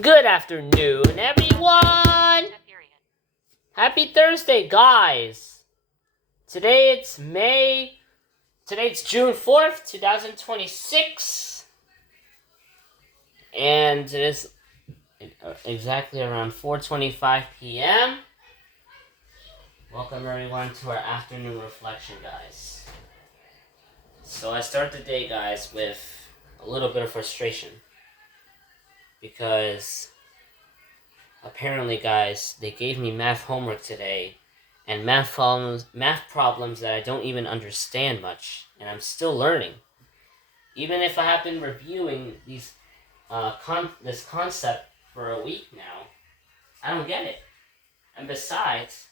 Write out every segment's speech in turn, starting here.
Good afternoon, everyone! Happy Thursday, guys! Today's June 4th, 2026. And it is exactly around 4:25 p.m. Welcome, everyone, to our afternoon reflection, guys. So I start the day, guys, with a little bit of frustration. Because apparently, guys, they gave me math homework today, and math problems that I don't even understand much, and I'm still learning. Even if I have been reviewing these this concept for a week now, I don't get it. And besides,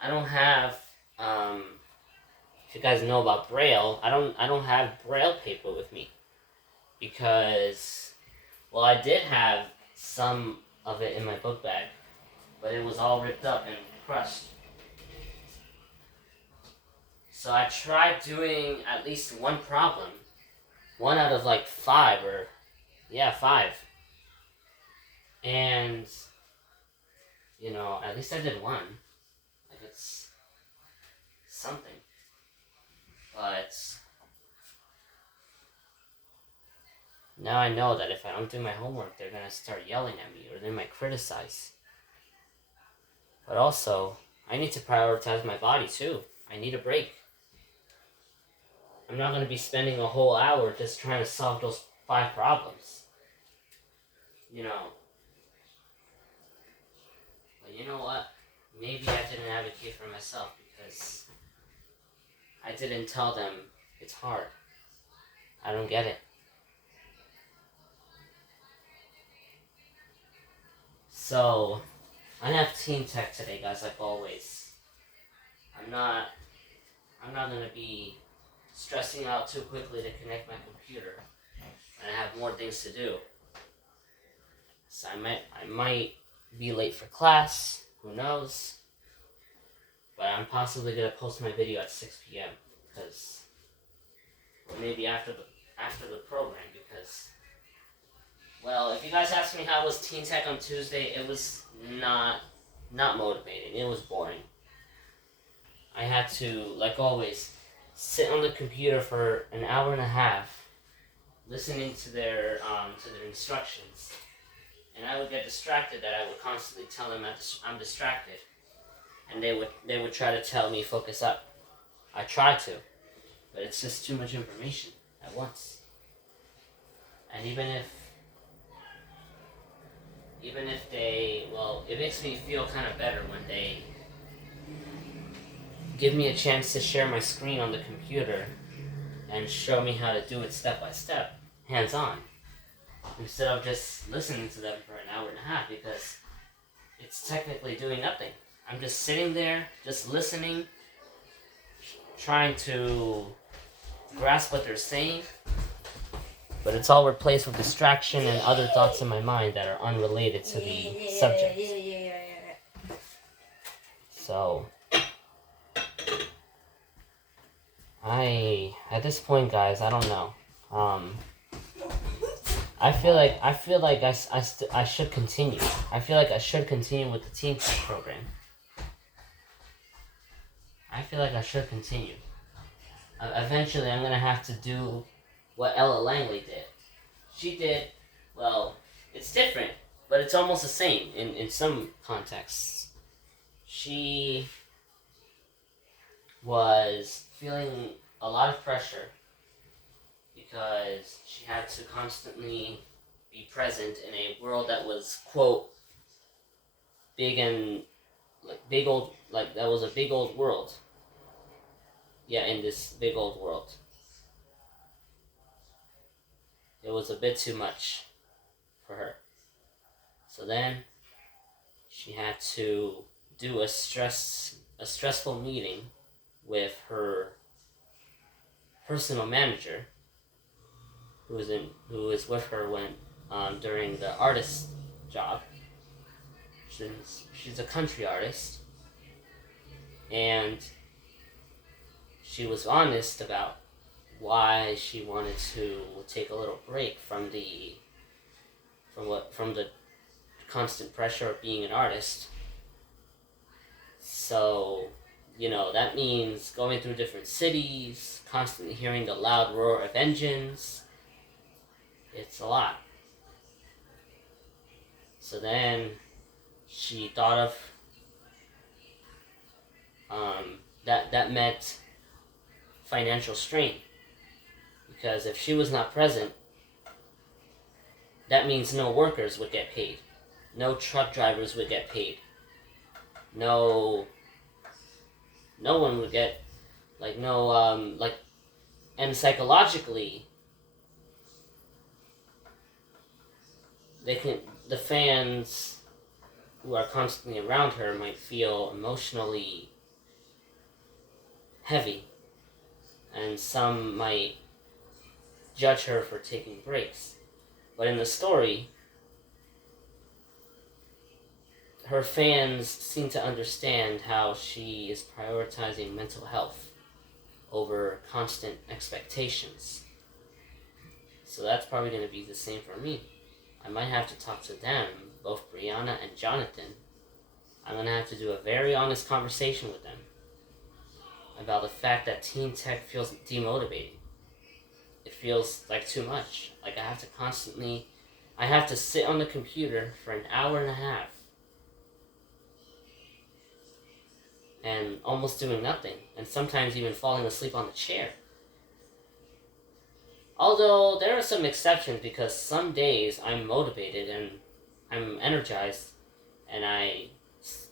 I don't have if you guys know about Braille, I don't have Braille paper with me because, well, I did have some of it in my book bag, but it was all ripped up and crushed. So I tried doing at least one problem, one out of like five. And, at least I did one. Like, it's something. But now I know that if I don't do my homework, they're gonna start yelling at me or they might criticize. But also, I need to prioritize my body too. I need a break. I'm not going to be spending a whole hour just trying to solve those 5 problems. But you know what? Maybe I didn't advocate for myself because I didn't tell them it's hard. I don't get it. So, I have Team Tech today, guys, like always. I'm not going to be stressing out too quickly to connect my computer. And I have more things to do. So I might be late for class. Who knows? But I'm possibly gonna post my video at 6 p.m. because, or maybe after the program, because, well, if you guys ask me how was Teen Tech on Tuesday, it was not motivating. It was boring. I had to, like always, sit on the computer for an hour and a half, listening to their instructions, and I would get distracted. That I would constantly tell them I'm distracted, and they would try to tell me focus up. I try to, but it's just too much information at once. And even if they, well, it makes me feel kind of better when they give me a chance to share my screen on the computer and show me how to do it step by step, hands on, instead of just listening to them for an hour and a half, because it's technically doing nothing. I'm just sitting there, just listening, trying to grasp what they're saying, but it's all replaced with distraction and other thoughts in my mind that are unrelated to the subject. So, at this point, guys, I don't know. I feel like I should continue. I feel like I should continue with the Team Tech program. I feel like I should continue. Eventually, I'm gonna have to do what Ella Langley did. She did, well, it's different, but it's almost the same in some contexts. She was feeling a lot of pressure because she had to constantly be present in a world that was, quote, big and, that was a big old world. Yeah, in this big old world. It was a bit too much for her. So then, she had to do a stressful meeting with her personal manager, who was with her during the artist job. She's a country artist, and she was honest about why she wanted to take a little break from the from the constant pressure of being an artist. So, that means going through different cities, constantly hearing the loud roar of engines. It's a lot. So then she thought of that meant financial strain, because if she was not present, that means no workers would get paid, no truck drivers would get paid, no one would get and psychologically the fans who are constantly around her might feel emotionally heavy, and some might judge her for taking breaks. But in the story, her fans seem to understand how she is prioritizing mental health over constant expectations. So that's probably going to be the same for me. I might have to talk to them, both Brianna and Jonathan. I'm going to have to do a very honest conversation with them about the fact that teen tech feels demotivating. It feels like too much. Like I have to sit on the computer for an hour and a half and almost doing nothing, and sometimes even falling asleep on the chair. Although there are some exceptions, because some days I'm motivated and I'm energized and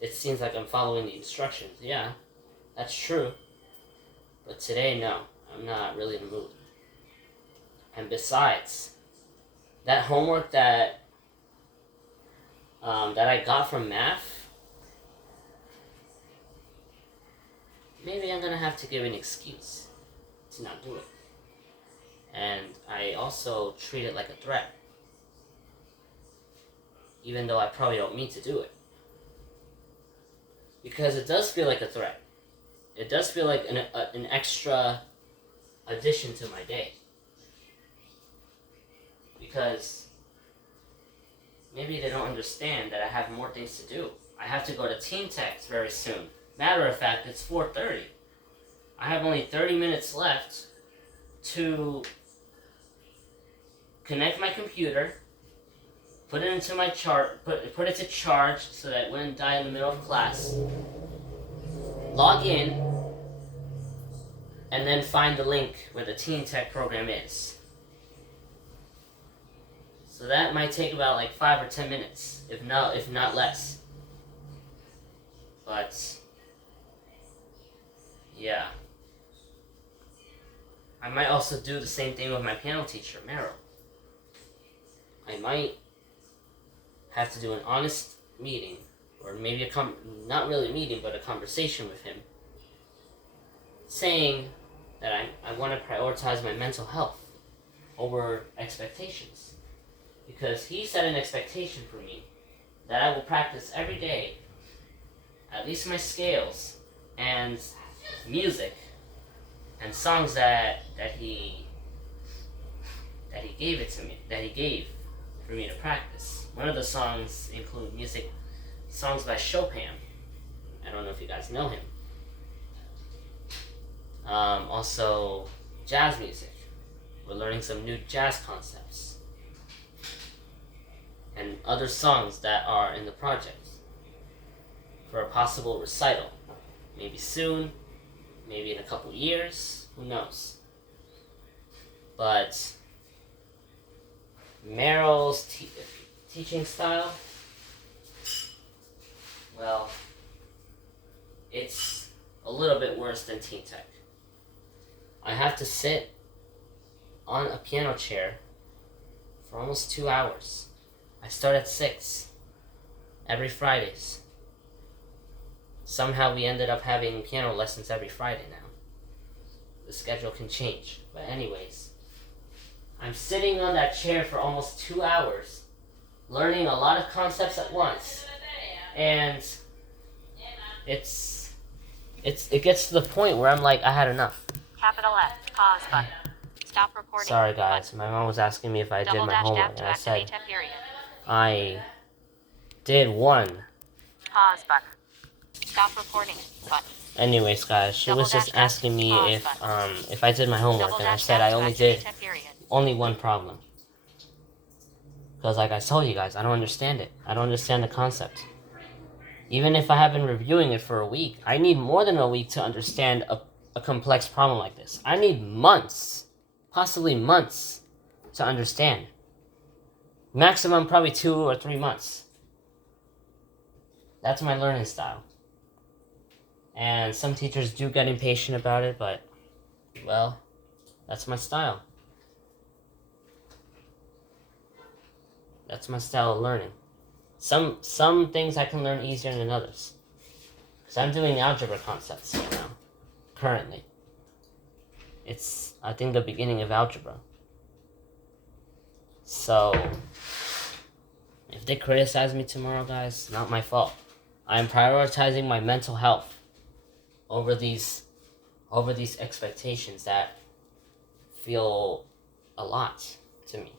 it seems like I'm following the instructions. Yeah, that's true. But today, no, I'm not really in the mood. And besides, that homework that I got from math, maybe I'm gonna have to give an excuse to not do it. And I also treat it like a threat, even though I probably don't mean to do it. Because it does feel like a threat. It does feel like an extra addition to my day. Because maybe they don't understand that I have more things to do. I have to go to Teen Tech very soon. Matter of fact, it's 4:30. I have only 30 minutes left to connect my computer, put it into my put it to charge so that it wouldn't die in the middle of class, log in, and then find the link where the Teen Tech program is. So that might take about like 5 or 10 minutes, if not less. But yeah. I might also do the same thing with my piano teacher, Meryl. I might have to do an honest meeting, or maybe not really a meeting, but a conversation with him, saying that I want to prioritize my mental health over expectations. Because he set an expectation for me that I will practice every day, at least my scales, and music, and songs that he gave for me to practice. One of the songs include songs by Chopin. I don't know if you guys know him. Also, jazz music. We're learning some new jazz concepts. And other songs that are in the project for a possible recital. Maybe soon, maybe in a couple years, who knows. But Meryl's teaching style, well, it's a little bit worse than Teen Tech. I have to sit on a piano chair for almost 2 hours. I start at 6 every Fridays. Somehow we ended up having piano lessons every Friday now. The schedule can change. But anyways, I'm sitting on that chair for almost 2 hours, learning a lot of concepts at once. And it gets to the point where I'm like, I had enough. Capital F, pause button. Stop recording. Sorry guys, my mom was asking me if I did my homework, and I said, I did one. Pause button. Stop recording button. Anyways, guys, she was just asking me if I did my homework, and I said I only did only one problem. Because like I told you guys, I don't understand it. I don't understand the concept. Even if I have been reviewing it for a week, I need more than a week to understand a complex problem like this. I need months, possibly months, to understand. Maximum probably 2 or 3 months. That's my learning style. And some teachers do get impatient about it, but, well, that's my style. That's my style of learning. Some things I can learn easier than others. Because I'm doing algebra concepts right now, currently. It's, I think, the beginning of algebra. So, if they criticize me tomorrow, guys, not my fault. I'm prioritizing my mental health over these expectations that feel a lot to me.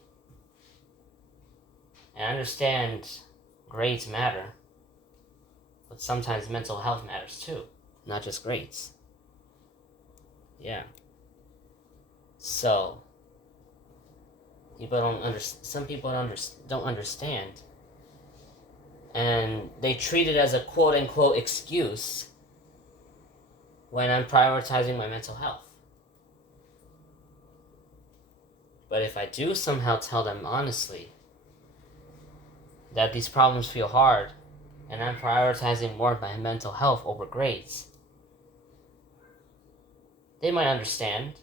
And I understand grades matter, but sometimes mental health matters too, not just grades. Yeah. So, some people don't understand, and they treat it as a quote-unquote excuse when I'm prioritizing my mental health. But if I do somehow tell them honestly that these problems feel hard and I'm prioritizing more of my mental health over grades, they might understand,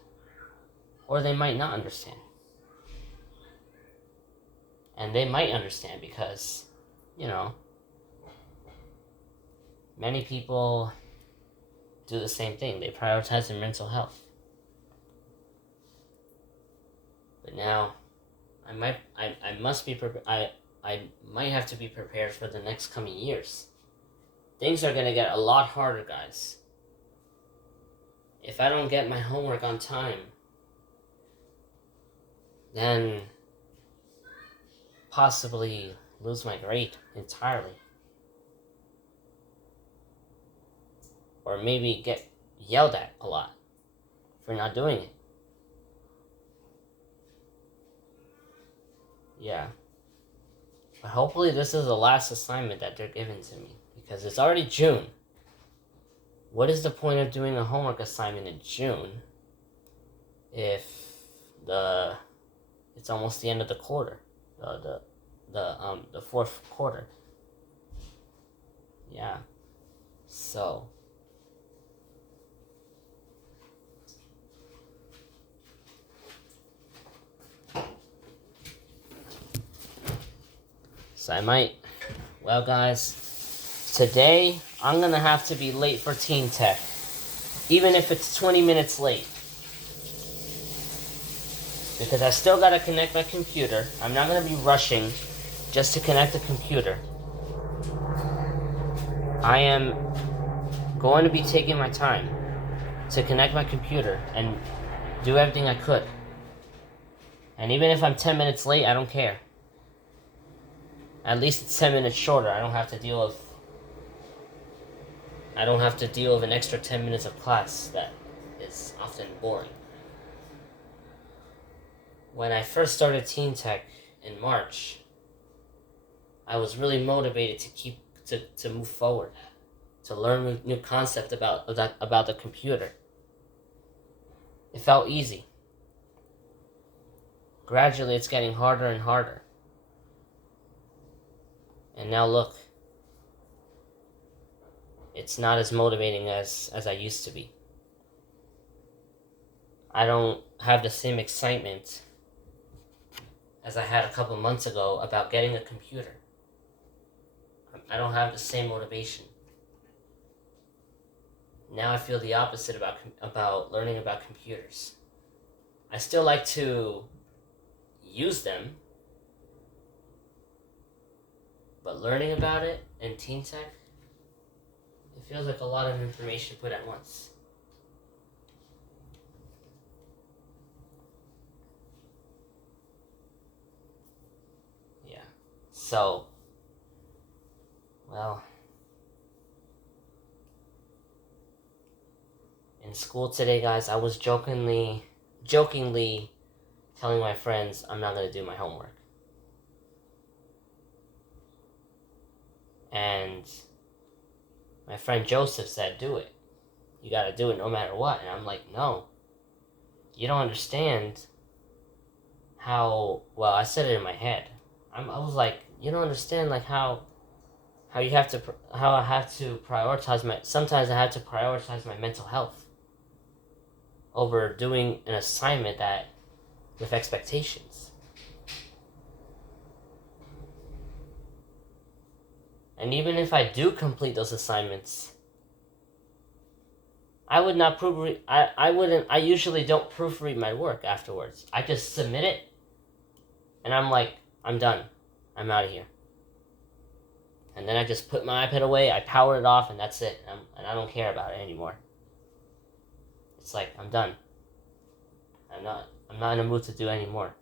or they might not understand. And they might understand because, many people do the same thing. They prioritize their mental health. But now, I might have to be prepared for the next coming years. Things are gonna get a lot harder, guys. If I don't get my homework on time, then possibly lose my grade entirely. Or maybe get yelled at a lot for not doing it. Yeah. But hopefully this is the last assignment that they're giving to me, because it's already June. What is the point of doing a homework assignment in June if it's almost the end of the quarter, the fourth quarter? Yeah. So I might, well, guys, today I'm gonna have to be late for Teen Tech, even if it's 20 minutes late, because I still gotta connect my computer. I'm not gonna be rushing just to connect the computer. I am going to be taking my time to connect my computer and do everything I could. And even if I'm 10 minutes late, I don't care. At least it's 10 minutes shorter. I don't have to deal with an extra 10 minutes of class that is often boring. When I first started Teen Tech in March, I was really motivated to move forward, to learn a new concept about the computer. It felt easy. Gradually, it's getting harder and harder. And now look, it's not as motivating as I used to be. I don't have the same excitement as I had a couple months ago about getting a computer. I don't have the same motivation. Now I feel the opposite about learning about computers. I still like to use them, but learning about it in Teen Tech, it feels like a lot of information put at once. Yeah. So, well, in school today, guys, I was jokingly telling my friends I'm not gonna do my homework. And my friend Joseph said, do it. You gotta do it no matter what. And I'm like, no. You don't understand how, well, I said it in my head. I was like, you don't understand, like, how you have to, how I have to prioritize sometimes I have to prioritize my mental health over doing an assignment that, with expectations. And even if I do complete those assignments, I would not proofread. I usually don't proofread my work afterwards. I just submit it, and I'm like, I'm done. I'm out of here. And then I just put my iPad away, I power it off, and that's it. And I don't care about it anymore. It's like, I'm done. I'm not in a mood to do any more.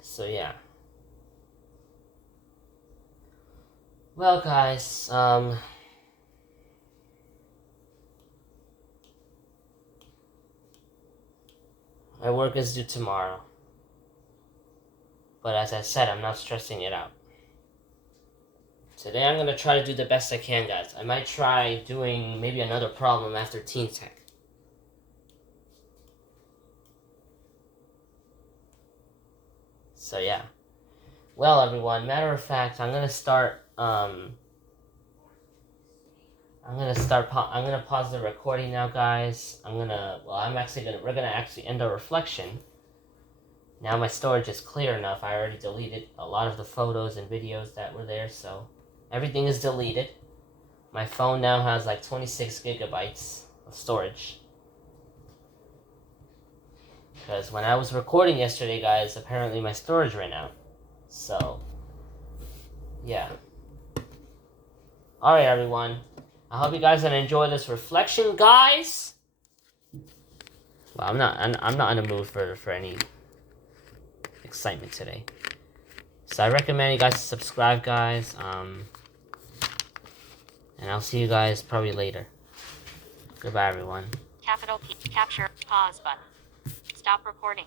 So yeah. Well, guys, my work is due tomorrow. But as I said, I'm not stressing it out. Today I'm gonna try to do the best I can, guys. I might try doing maybe another problem after Teen Tech. So yeah. Well, everyone, matter of fact, I'm gonna pause the recording now, guys. we're gonna actually end our reflection. Now my storage is clear enough. I already deleted a lot of the photos and videos that were there, so everything is deleted. My phone now has like 26 gigabytes of storage. Because when I was recording yesterday, guys, apparently my storage ran out. So, yeah. Alright, everyone. I hope you guys enjoy this reflection, guys. Well, I'm not in a mood for any excitement today. So I recommend you guys subscribe, guys. And I'll see you guys probably later. Goodbye, everyone. Capital P. Capture. Pause button. Stop recording.